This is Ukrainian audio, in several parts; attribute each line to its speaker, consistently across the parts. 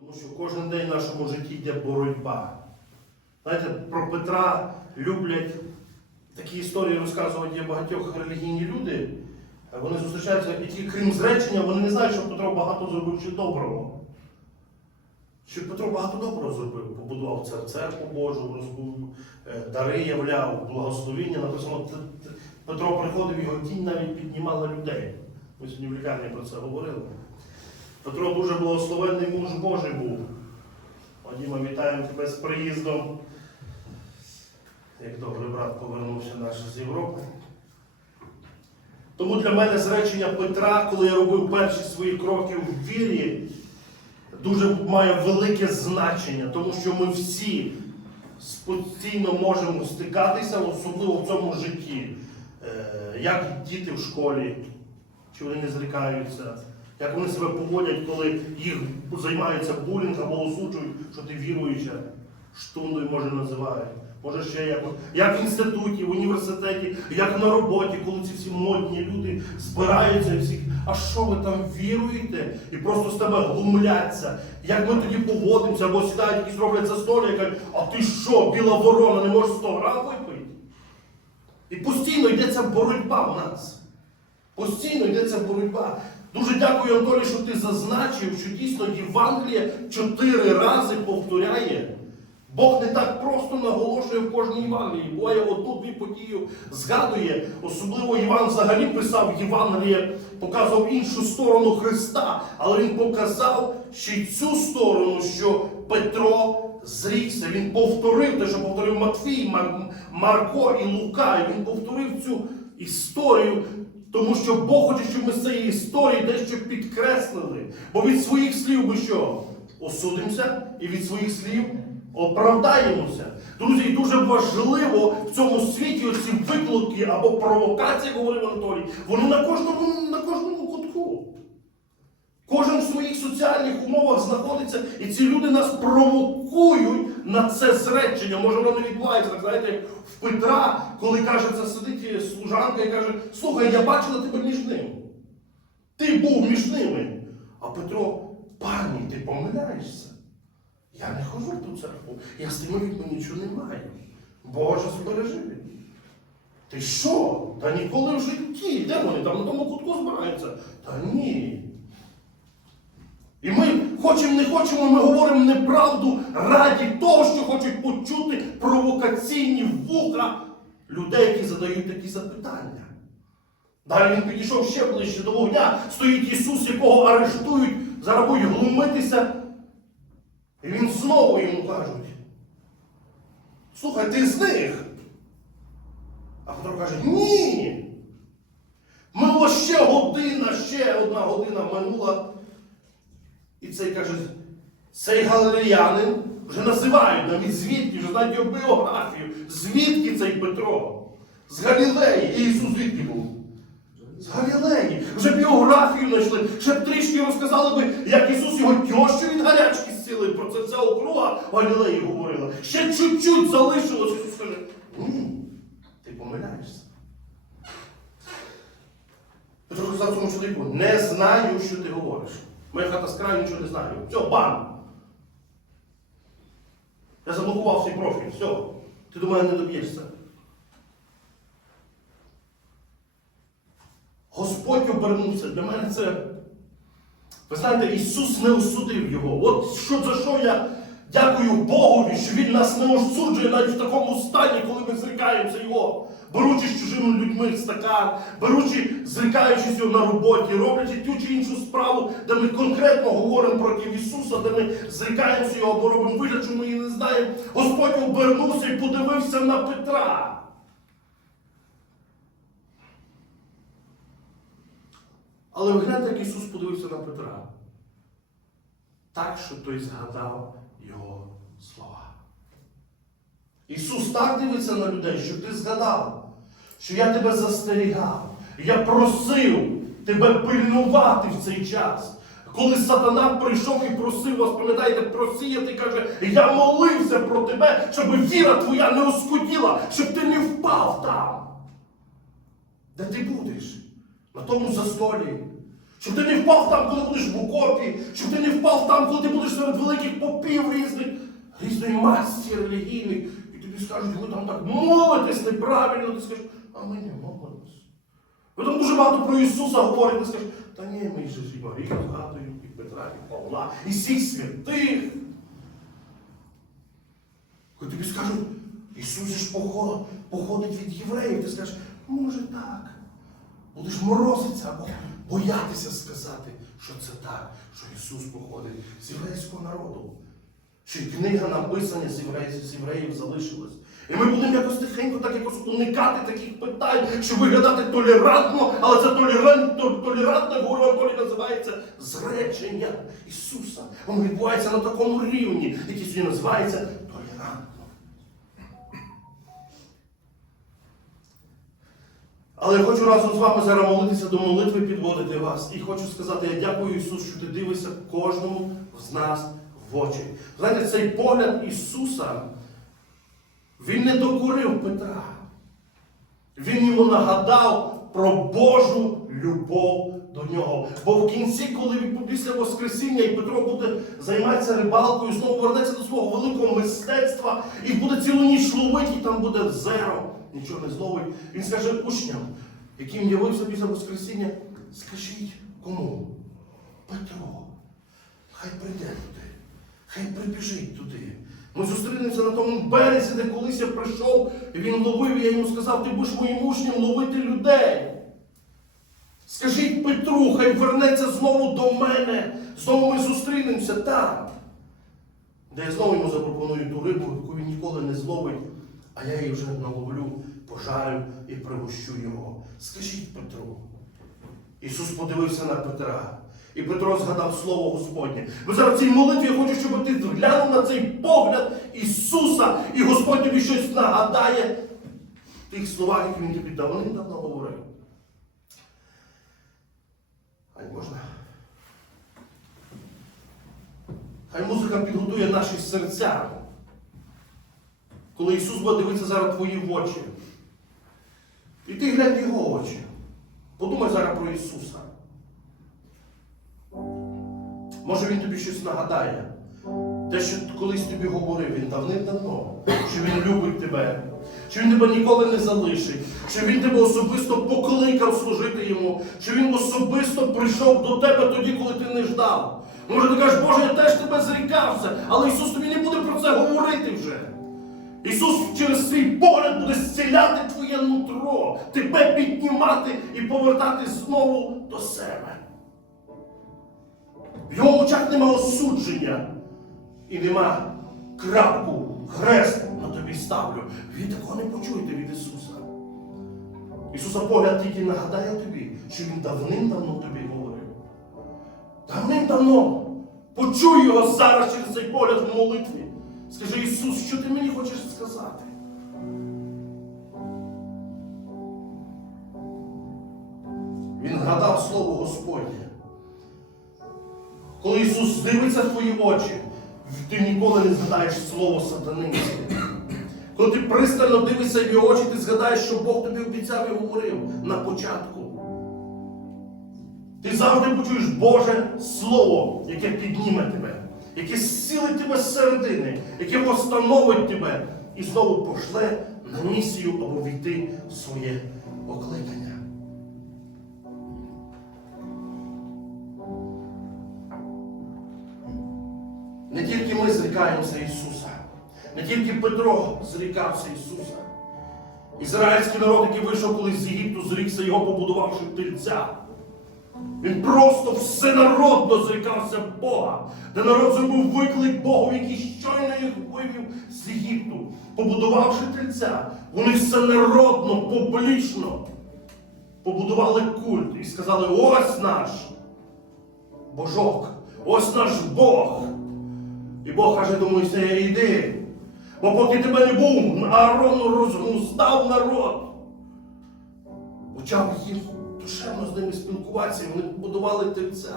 Speaker 1: Тому що кожен день в нашому житті йде боротьба. Знаєте, про Петра люблять такі історії розказувати є багатьох релігійні люди. Вони зустрічаються, які, крім зречення, вони не знають, що Петро багато зробив чи доброго. Що Петро багато доброго зробив, побудував цер- церкву Божу, розбув, е, дари являв, благословіння. Написано, Петро приходив, його тінь навіть піднімала людей. Ми сьогодні в лікарні про це говорили. Петро дуже благословенний муж Божий був. Вадима, вітаємо тебе з приїздом. Як добрий брат повернувся наш з Європи. Тому для мене зречення Петра, коли я робив перші свої кроки в вірі, дуже має велике значення, тому що ми всі постійно можемо стикатися, особливо в цьому житті. Е, Як діти в школі, чи вони не зрікаються, як вони себе поводять, коли їх займаються булінг або осуджують, що ти віруюча, штундою може називають. Може ще якось. Як в інституті, в університеті, як на роботі, коли ці всі модні люди збираються і всі, а що ви там віруєте? І просто з тебе глумляться. Як ми тоді поводимося, або сідають якісь роблять за столі і кажуть, а ти що, біла ворона, не можеш 100 грам випити? І постійно йдеться боротьба в нас. Постійно йдеться боротьба. Дуже дякую, Анатолій, що ти зазначив, що дійсно Євангеліє чотири рази повторяє. Бог не так просто наголошує в кожній Євангелії. Буває одну-дві подію згадує. Особливо Іван взагалі писав Євангеліє, показував іншу сторону Христа, але він показав ще й цю сторону, що Петро зрікся. Він повторив те, що повторив Матфій, Марко і Лука. Він повторив цю історію. Тому що Бог хоче, щоб ми з цієї історії дещо підкреслили. Бо від своїх слів ми що? Осудимося і від своїх слів оправдаємося. Друзі, і дуже важливо в цьому світі оці виклики або провокації, говорив Анатолій, вони на кожному, на кожному. Кожен в своїх соціальних умовах знаходиться, і ці люди нас провокують на це зречення. Може, воно не відбувається, так знаєте, як в Петра, коли каже, це сидить служанка і каже, слухай, я бачила тебе між ними. Ти був між ними. А Петро, пані, ти помиляєшся. Я не ходжу в ту церкву, я з тими людьми нічого не маю. Боже, збережи. Ти що? Та ніколи в житті. Де вони? Там на тому кутку збираються? Та ні. І ми хочемо, не хочемо, ми говоримо неправду раді того, що хочуть почути провокаційні вуха людей, які задають такі запитання. Далі він підійшов ще ближче до вогня, стоїть Ісус, якого арештують, зараз будуть глумитися. І він знову йому кажуть. Слухай, ти з них. А Петро каже, ні. Минула ще година, ще одна година минула. І цей каже, цей галилеянин вже називають навіть звідки, вже знають його біографію. Звідки цей Петро? З Галілеї. І Ісус звідки був? З Галілеї. Вже біографію знайшли. Ще б трішки розказали би, як Ісус його тьощу від гарячки зцілив. Про це вся округа Галілеї говорила. Ще чуть-чуть залишилось. Ісус каже, ти помиляєшся. Петро сказав цьому чоловіку, не знаю, що ти говориш. Моя хата з краю нічого не знаю. Все, бан! Я заблокував свій профіль, все. Ти до мене не доб'єшся. Господь обернувся. Для мене це. Ви знаєте, Ісус не осудив його. От що за що я дякую Богові, що Він нас не осуджує навіть в такому стані, коли ми зрікаємося Його. Беручи з чужими людьми стакан, беручи, зрікаючись його на роботі, роблячи ту чи іншу справу, де ми конкретно говоримо проти Ісуса, де ми зрікаємося його, або робимо вигляд, що ми її не знаємо. Господь обернувся і подивився на Петра. Але ви гляньте, як Ісус подивився на Петра. Так, що той згадав його слова. Ісус так дивиться на людей, щоб ти згадав, що я тебе застерігав, я просив тебе пильнувати в цей час. Коли сатана прийшов і просив вас, пам'ятаєте, просіяти, каже, я молився про тебе, щоб віра твоя не оскуділа, щоб ти не впав там. Де ти будеш? На тому застолі. Щоб ти не впав там, коли будеш в окопі, щоб ти не впав там, коли ти будеш серед великих попів різних, різної масті релігійних, і тобі скажуть, ви там так молитесь неправильно, ти скажеш, а ми не молимось. Ви там дуже багато про Ісуса говорите, ти скажеш, та ні, ми ж і Марію згадуємо, і Петра, і Павла, і всіх святих. Коли тобі скажуть, Ісус ж походить від євреїв, ти скажеш, може так. Будеш морозитися або боятися сказати, що це так, що Ісус походить з єврейського народу. Що книга написання з євреїв, з євреїв залишилась. І ми будемо якось тихенько, так якось уникати таких питань, щоб виглядати толерантно, але це толерант, то- толерантне говорю, Анатолій називається зречення Ісуса. Воно відбувається на такому рівні, який сьогодні називається толерантно. Але я хочу разом з вами зараз молитися до молитви, підводити вас. І хочу сказати, я дякую Ісус, що ти дивишся кожному з нас в очі. Знаєте, цей погляд Ісуса, Він не докорив Петра. Він йому нагадав про Божу любов до нього. Бо в кінці, коли після Воскресіння і Петро буде займатися рибалкою, знову вернеться до свого великого мистецтва і буде цілу ніч ловити, і там буде зеро, нічого не зловить. Він скаже учням, яким явився після Воскресіння, скажіть кому? Петро, хай прийде туди, хай прибіжить туди. Ми зустрінемося на тому березі, де колись я прийшов, і він ловив, і я йому сказав, ти будеш моїм учнем ловити людей. Скажіть Петру, хай вернеться знову до мене. Знову ми зустрінемося там. Де я знову йому запропоную ту рибу, яку він ніколи не зловить, а я її вже наловлю, пожарю і пригощу його. Скажіть Петру. Ісус подивився на Петра. І Петро згадав Слово Господнє. Бо зараз в цій молитві я хочу, щоб ти глянув на цей погляд Ісуса, і Господь тобі щось нагадає в тих словах, які він тобі давним-давно говорив. Хай можна. Хай музика підготує наші серця. Коли Ісус буде дивитися зараз твої в очі. І ти глянь його очі. Подумай зараз про Ісуса. Може Він тобі щось нагадає. Те, що колись тобі говорив, він давним-давно, що він любить тебе, що він тебе ніколи не залишить, що він тебе особисто покликав служити йому, що він особисто прийшов до тебе тоді, коли ти не ждав. Може, ти кажеш, Боже, я теж тебе зрікався, але Ісус тобі не буде про це говорити вже. Ісус через свій погляд буде зціляти твоє нутро, тебе піднімати і повертати знову до себе. В його очах нема осудження і нема крапку, хрест на тобі ставлю. Ви такого не почуєте від Ісуса. Ісуса погляд тільки нагадає тобі, що Він давним-давно тобі говорив. Давним-давно. Почуй його зараз через цей погляд в молитві. Скажи, Ісус, що ти мені хочеш сказати? Він згадав Слово Господнє. Коли Ісус дивиться в твої очі, ти ніколи не згадаєш слово сатанинське. Коли ти пристально дивишся в його очі, ти згадаєш, що Бог тобі обіцяв і говорив на початку. Ти завжди почуєш Боже Слово, яке підніме тебе, яке зцілить тебе зсередини, яке постановить тебе і знову пошле на місію або війти в своє покликання. Ми зрікаємося Ісуса, не тільки Петро зрікався Ісуса. Ізраїльський народ, який вийшов колись з Єгипту, зрікся його, побудувавши тельця. Він просто всенародно зрікався Бога, де народ зробив виклик Богу, який щойно їх вивів з Єгипту, побудувавши тельця. Вони всенародно, публічно побудували культ і сказали: ось наш Божок, ось наш Бог. І Бог каже до Мойсея, йди. Бо поки тебе не був, Аарон розгнуздав народ. Почав їм душевно з ними спілкуватися, вони будували тельця.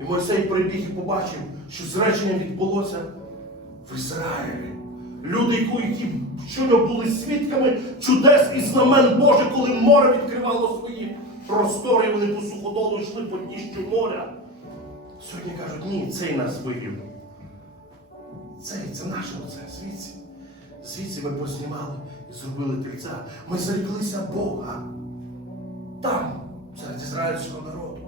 Speaker 1: І Мойсей прибіг і побачив, що зречення відбулося в Ізраїлі. Люди, які- щойно були свідками чудес і знамен Божих, коли море відкривало свої простори, вони по суходолу йшли по дніщу моря. Сьогодні кажуть, ні, цей нас вивів. Цей, це наше оце, звідси. Звідси ми познімали і зробили тельця. Ми заріклися Бога. Там, серед ізраїльського народу.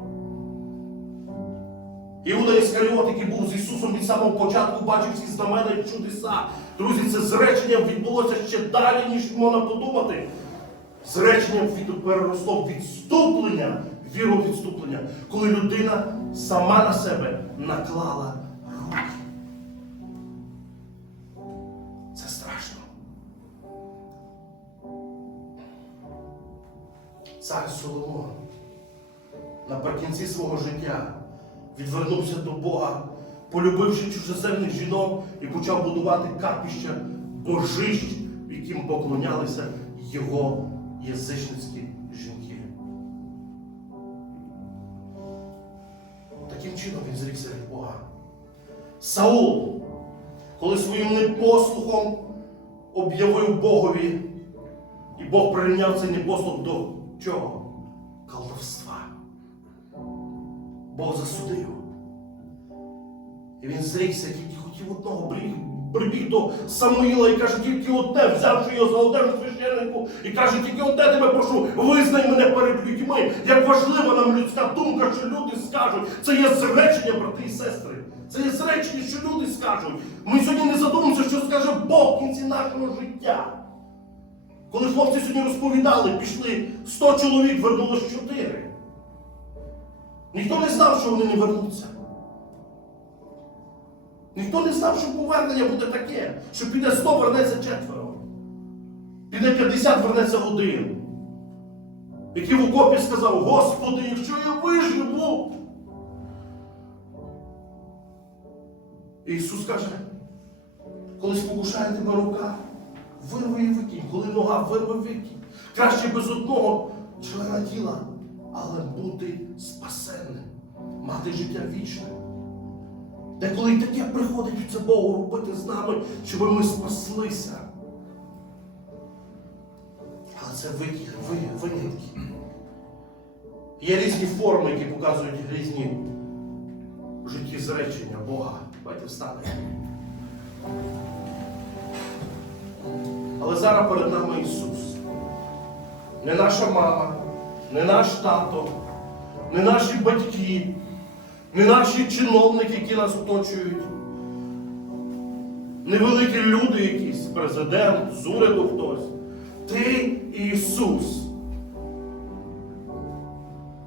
Speaker 1: Іуда Іскаріот, який був з Ісусом від самого початку, бачив всі знамена і чудеса. Друзі, це зречення відбулося ще далі, ніж можна подумати. Зречення переросло відступлення, віру відступлення, коли людина сама на себе наклала руки. Це страшно. Цар Соломон наприкінці свого життя відвернувся до Бога, полюбивши чужеземних жінок і почав будувати капіща божищ, яким поклонялися його язичницькі чином він зрікся від Бога. Саул, коли своїм непослухом об'явив Богові, і Бог прийняв цей непослух до чого? Колдовства. Бог засудив. І він зрікся, тільки хотів одного бріг, прибіг до Самуїла і каже, тільки одне, взявши його за одежу священнику, і каже, тільки одне тебе прошу, визнай мене перед людьми. Як важлива нам людська думка, що люди скажуть. Це є зречення, брати і сестри. Це є зречення, що люди скажуть. Ми сьогодні не задумуємося, що скаже Бог в кінці нашого життя. Коли хлопці сьогодні розповідали, пішли 100 чоловік, вернулось 4. Ніхто не знав, що вони не вернуться. Ніхто не знав, що повернення буде таке, що піде 100, вернеться четверо. Піде 50, вернеться один. Який в окопі сказав, Господи, якщо я виживу. Ісус каже, коли спокушає тебе рука, вирви і викинь, коли нога вирви викинь. Краще без одного члена тіла, але бути спасенним, мати життя вічне. Де коли й таке приходить це Богу робити з нами, щоб ми спаслися. Але це винятки. Є різні форми, які показують різні житті зречення Бога. Давайте встанемо. Але зараз перед нами Ісус. Не наша мама, не наш тато, не наші батьки, не наші чиновники, які нас оточують. Невеликі люди якісь, президент, з уряду хтось. Ти Ісус.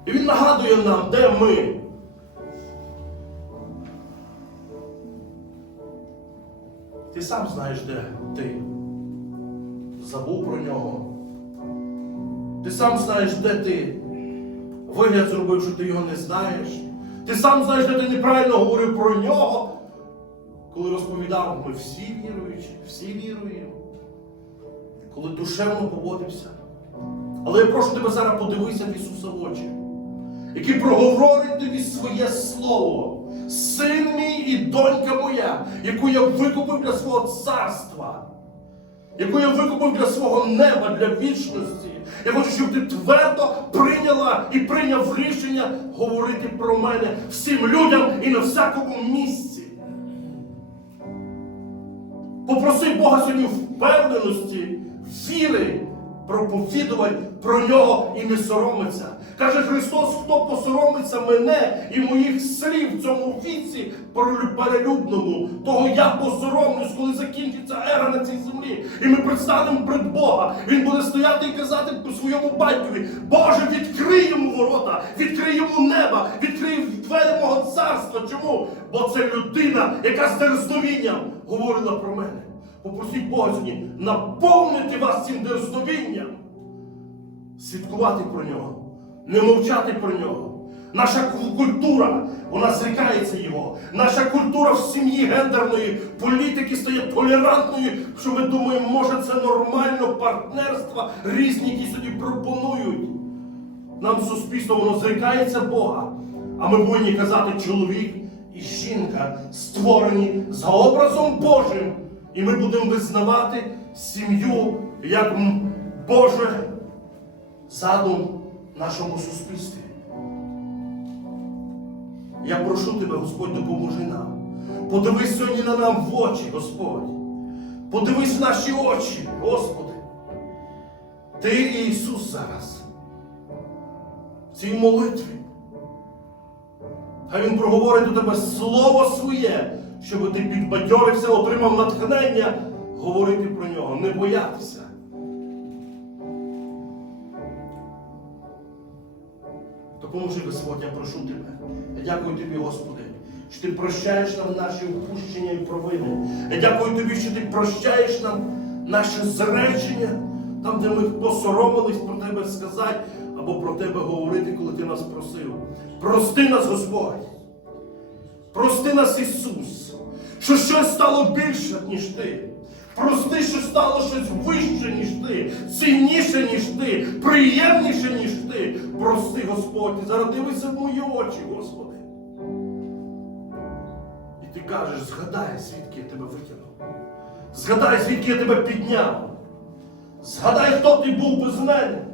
Speaker 1: І Він нагадує нам, де ми. Ти сам знаєш, де ти. Забув про нього. Ти сам знаєш, де ти. Вигляд зробив, що ти його не знаєш. Ти сам знаєш, де ти неправильно говорив про нього. Коли розповідав, ми всі віруючі, всі віруємо. Коли душевно поводився. Але я прошу тебе зараз подивися в Ісуса в очі, який проговорить тобі своє слово. Син мій і донька моя, яку я викупив для свого царства, яку я викупив для свого неба, для вічності. Я хочу, щоб ти твердо прийняла і прийняв рішення говорити про мене всім людям і на всякому місці. Попроси Бога сьогодні впевненості, віри, проповідувати про нього і не соромиться. Каже Христос, хто посоромиться мене і моїх слів в цьому віці перелюбному, того я посоромлюсь, коли закінчиться ера на цій землі. І ми предстанемо пред Бога. Він буде стояти і казати по своєму батькові: Боже, відкрий йому ворота, відкрий йому неба, відкрий двері мого царства. Чому? Бо це людина, яка з дерзновінням говорила про мене. Попросіть Бога сьогодні наповнити вас цим дерзновінням свідкувати про нього, не мовчати про нього. Наша культура, вона зрікається його. Наша культура в сім'ї гендерної політики стає толерантною, що ми думаємо, може це нормально партнерства різні, які сьогодні пропонують. Нам суспільство воно зрікається Бога. А ми повинні казати чоловік і жінка створені за образом Божим. І ми будемо визнавати сім'ю як Боже задум нашому суспільстві. Я прошу тебе, Господь, допоможи нам. Подивись сьогодні на нам в очі, Господь. Подивись в наші очі, Господи. Ти і Ісус зараз. В цій молитві. Хай Він проговорить до тебе слово своє, щоб ти підбадьорився, отримав натхнення говорити про нього, не боятися. Допоможи, Господь, я прошу тебе. Я дякую тобі, Господи, що ти прощаєш нам наші упущення і провини. Я дякую тобі, що ти прощаєш нам наше зречення, там, де ми посоромились про тебе сказати або про тебе говорити, коли ти нас просив. Прости нас, Господь. Прости нас, Ісус, що щось стало більше, ніж ти. Прости, що стало щось вище, ніж ти, цінніше, ніж ти, приємніше, ніж ти. Прости, Господь, і зараз дивися в мої очі, Господи. І ти кажеш, згадай, звідки я тебе витягнув. Згадай, звідки я тебе підняв. Згадай, хто ти був без мене,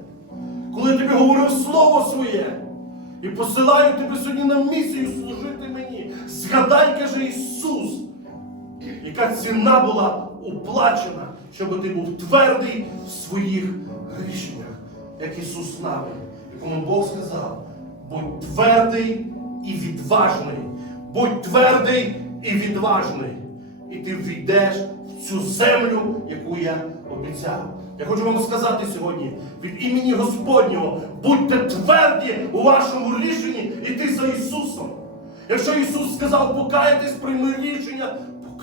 Speaker 1: коли тобі говорив слово своє. І посилаю тебе сьогодні на місію служити мені. Згадай, каже Ісус, яка ціна була уплачена, щоб ти був твердий в своїх рішеннях, як Ісус навик, якому Бог сказав, будь твердий і відважний, будь твердий і відважний. І ти війдеш в цю землю, яку я обіцяв. Я хочу вам сказати сьогодні від імені Господнього, будьте тверді у вашому рішенні іти за Ісусом. Якщо Ісус сказав покаятись, прийми рішення,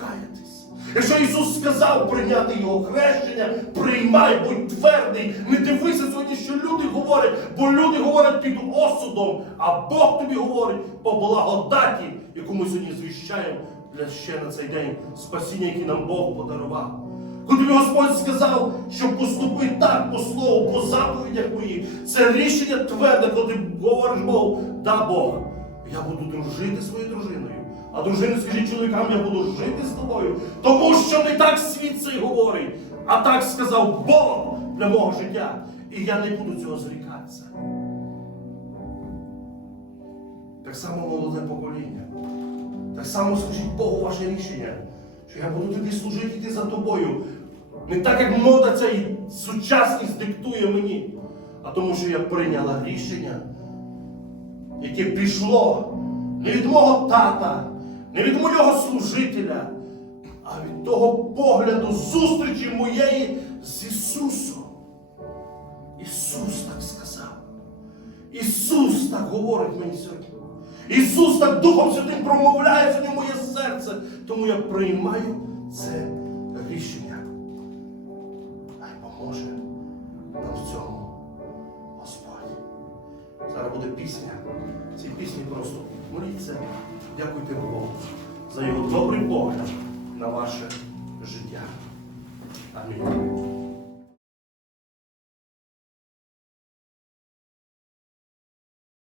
Speaker 1: покаятись. Якщо Ісус сказав прийняти Його хрещення, приймай, будь твердий. Не дивися сьогодні, що люди говорять, бо люди говорять під осудом, а Бог тобі говорить по благодаті, яку ми сьогодні звіщаємо для ще на цей день спасіння, яке нам Бог подарував. Коли тобі Господь сказав, що поступи так по слову, по заповідях моїх, це рішення тверде, коли ти говориш Богу, да Бог, я буду дружити своєю дружиною. А дружини скажіть чоловікам, я буду жити з тобою, тому що не так світ цей говорить, а так сказав Бог для мого життя. І я не буду цього зрікатися. Так само молоде покоління. Так само скажіть Богу ваше рішення, що я буду тобі служити йти за тобою. Не так, як мода ця сучасність диктує мені, а тому, що я прийняла рішення, яке пішло не від мого тата, не від мого служителя, а від того погляду зустрічі моєї з Ісусом. Ісус так сказав. Ісус так говорить мені сьогодні. Ісус так Духом Святим промовляє сьогодні моє серце. Тому я приймаю це рішення. Хай поможе нам в цьому Господь. Зараз буде пісня. В цій пісні просто моліться, дякуйте Богу за його добрий погляд на ваше життя. Амінь.